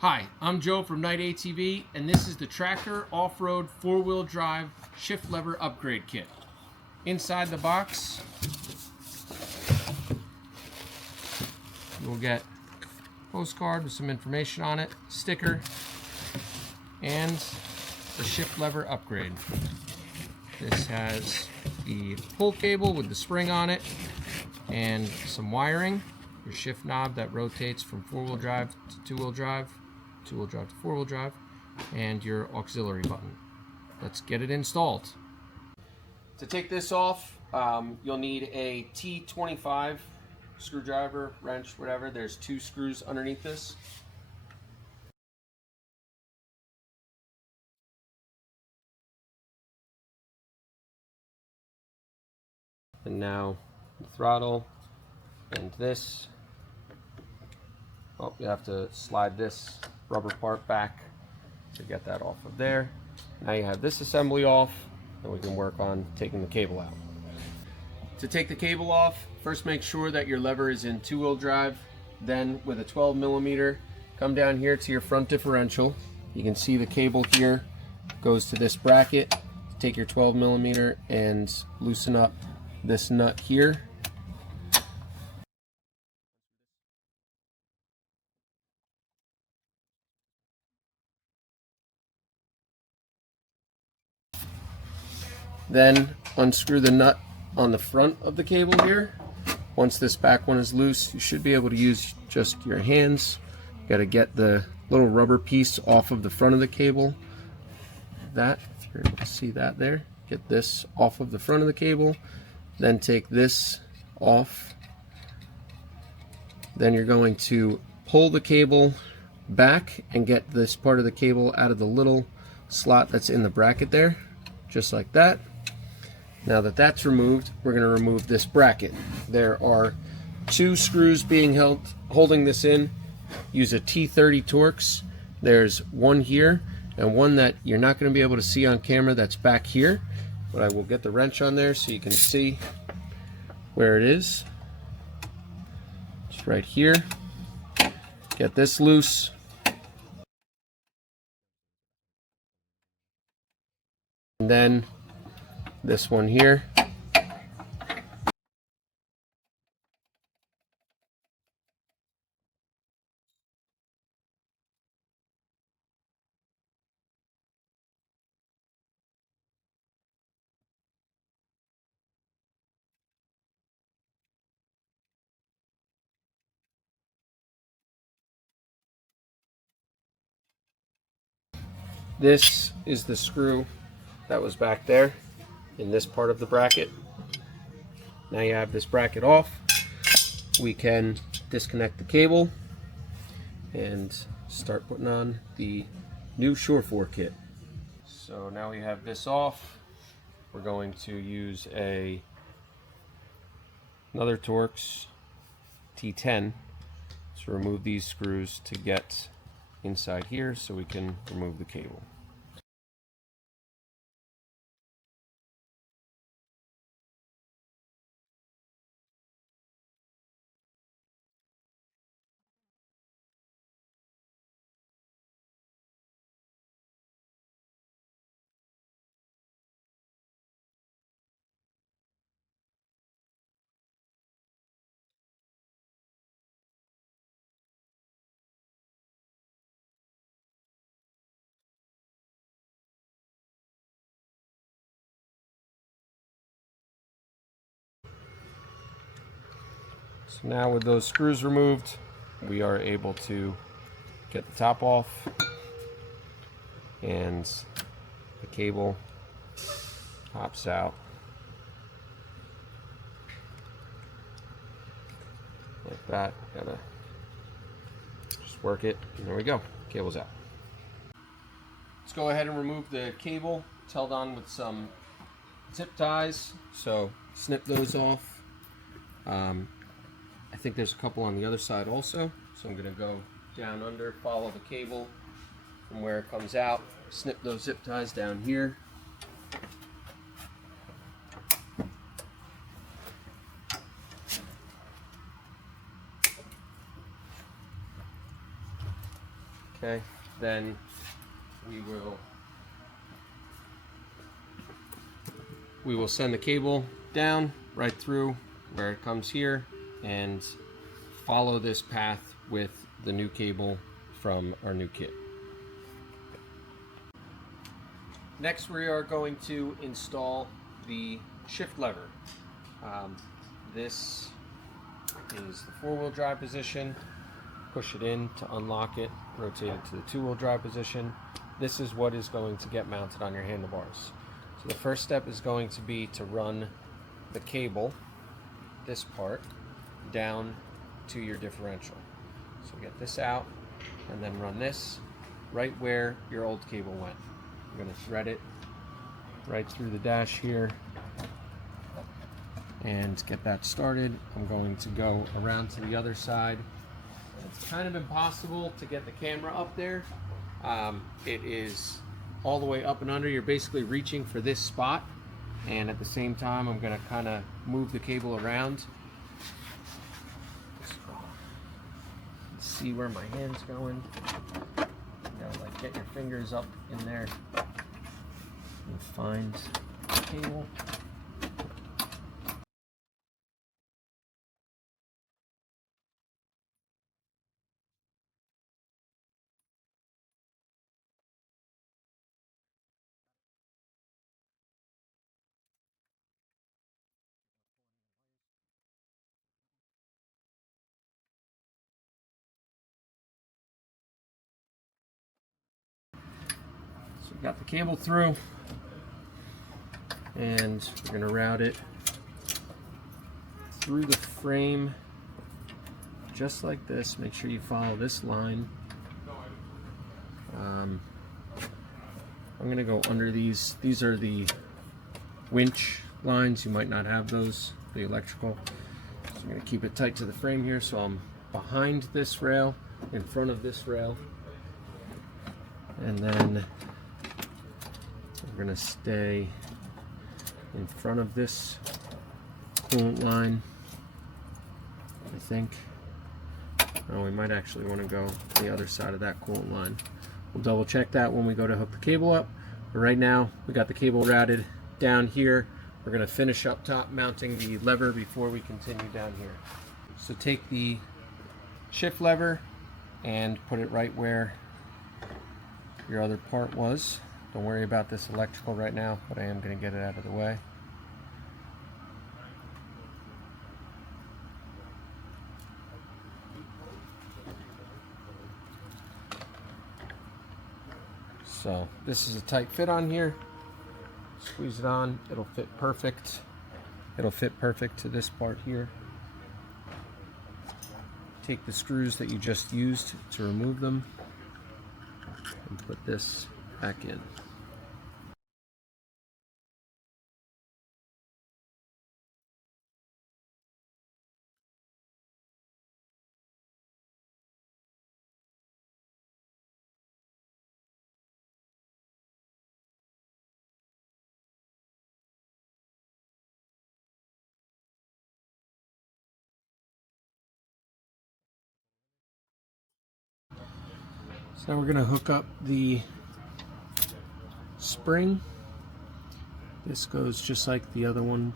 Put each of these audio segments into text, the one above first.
Hi, I'm Joe from Knight ATV, and this is the Tractor Off-Road 4-Wheel Drive Shift Lever Upgrade Kit. Inside the box, you'll get a postcard with some information on it, sticker, and the shift lever upgrade. This has the pull cable with the spring on it, and some wiring, your shift knob that rotates from 4-wheel drive to 2-wheel drive, 2-wheel drive to 4-wheel drive, and your auxiliary button. Let's get it installed. To take this off, you'll need a T25 screwdriver, wrench, whatever. There's 2 screws underneath this. And now the throttle and this. Oh, you have to slide this rubber part back to get that off of there. Now you have this assembly off, and we can work on taking the cable out. To take the cable off, first make sure that your lever is in 2-wheel drive. Then with a 12mm, come down here to your front differential. You can see the cable here goes to this bracket. Take your 12mm and loosen up this nut here. Then unscrew the nut on the front of the cable here. Once this back one is loose, you should be able to use just your hands. You got to get the little rubber piece off of the front of the cable. That, if you're able to see that there, get this off of the front of the cable. Then take this off. Then you're going to pull the cable back and get this part of the cable out of the little slot that's in the bracket there, just like that. Now that that's removed, we're going to remove this bracket. There are 2 screws being holding this in. Use a T30 Torx. There's one here and one that you're not going to be able to see on camera that's back here, but I will get the wrench on there so you can see where it is. It's right here. Get this loose. And then this one here. This is the screw that was back there in this part of the bracket. Now you have this bracket off. We can disconnect the cable and start putting on the new Shore4 kit. So now we have this off. We're going to use another Torx T10 to remove these screws to get inside here so we can remove the cable. So now with those screws removed, we are able to get the top off, and the cable pops out like that. Gotta just work it, and there we go. Cable's out. Let's go ahead and remove the cable. It's held on with some zip ties, so snip those off. I think there's a couple on the other side also, so I'm going to go down under, follow the cable from where it comes out, snip those zip ties down here. Okay, then we will send the cable down right through where it comes here and follow this path with the new cable from our new kit. Next, we are going to install the shift lever. This is the 4-wheel drive position. Push it in to unlock it, rotate it to the 2-wheel drive position. This is what is going to get mounted on your handlebars. So the first step is going to be to run the cable, this part, down to your differential. So get this out and then run this right where your old cable went. I'm going to thread it right through the dash here and get that started. I'm going to go around to the other side. It's kind of impossible to get the camera up there. It is all the way up and under. You're basically reaching for this spot, and at the same time I'm going to kind of move the cable around. See where my hand's going. You know, like get your fingers up in there and find the cable. So we got the cable through, and we're going to route it through the frame just like this. Make sure you follow this line. I'm going to go under these. These are the winch lines. You might not have those, the electrical. So I'm going to keep it tight to the frame here, so I'm behind this rail, in front of this rail, and then we're going to stay in front of this coolant line, I think. Oh, we might actually want to go to the other side of that coolant line. We'll double check that when we go to hook the cable up. But right now, we got the cable routed down here. We're going to finish up top mounting the lever before we continue down here. So take the shift lever and put it right where your other part was. Don't worry about this electrical right now, but I am going to get it out of the way. So this is a tight fit on here. Squeeze it on, it'll fit perfect. It'll fit perfect to this part here. Take the screws that you just used to remove them and put this back in. So now we're going to hook up the spring. This goes just like the other one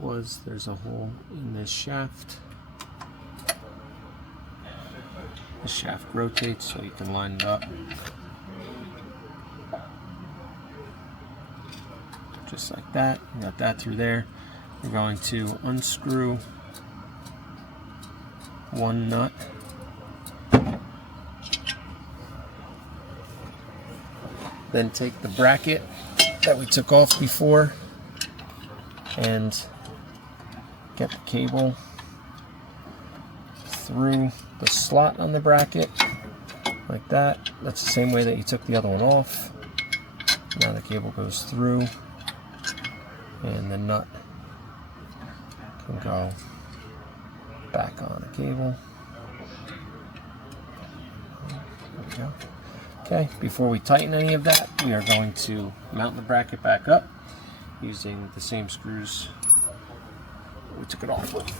was. There's a hole in this shaft. The shaft rotates so you can line it up. Just like that. We got that through there. We're going to unscrew one nut. Then take the bracket that we took off before and get the cable through the slot on the bracket like that. That's the same way that you took the other one off. Now the cable goes through and the nut can go back on the cable. There we go. Okay, before we tighten any of that, we are going to mount the bracket back up using the same screws we took it off with.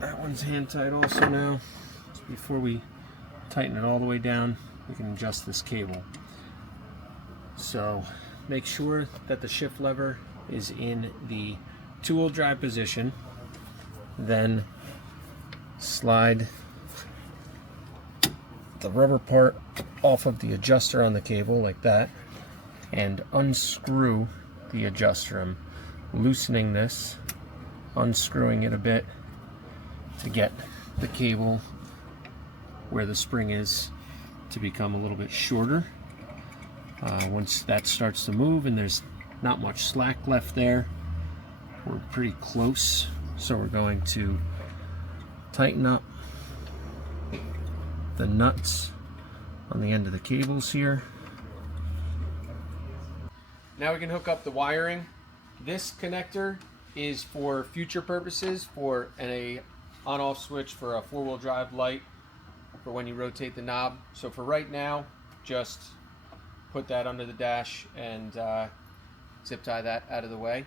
That one's hand tight also now. So before we tighten it all the way down, we can adjust this cable. So make sure that the shift lever is in the two-wheel drive position. Then slide the rubber part off of the adjuster on the cable like that and unscrew the adjuster. I'm loosening this, unscrewing it a bit to get the cable where the spring is to become a little bit shorter. Once that starts to move and there's not much slack left there, we're pretty close. So we're going to tighten up the nuts on the end of the cables here. Now we can hook up the wiring. This connector is for future purposes, for a on-off switch for a four-wheel drive light for when you rotate the knob. So for right now, just put that under the dash and zip tie that out of the way.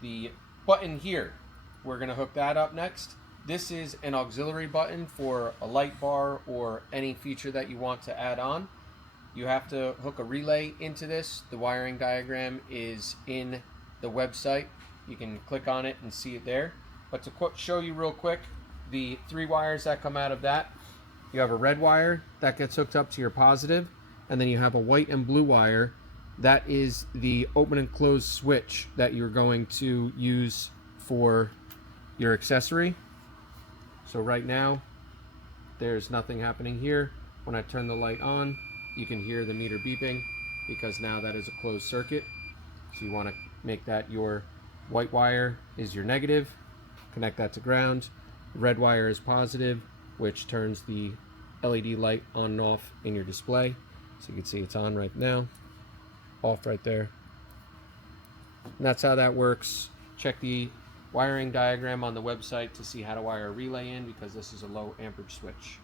The button here, we're going to hook that up next. This is an auxiliary button for a light bar or any feature that you want to add on. You have to hook a relay into this. The wiring diagram is in the website. You can click on it and see it there. But to show you real quick, the 3 wires that come out of that, you have a red wire that gets hooked up to your positive, and then you have a white and blue wire. That is the open and close switch that you're going to use for your accessory. So right now, there's nothing happening here. When I turn the light on, you can hear the meter beeping because now that is a closed circuit. So you want to make that your white wire is your negative, connect that to ground. The red wire is positive, which turns the LED light on and off in your display. So you can see it's on right now, off right there. And that's how that works. Check the wiring diagram on the website to see how to wire a relay in, because this is a low amperage switch.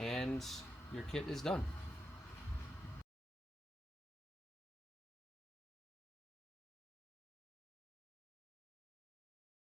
And your kit is done.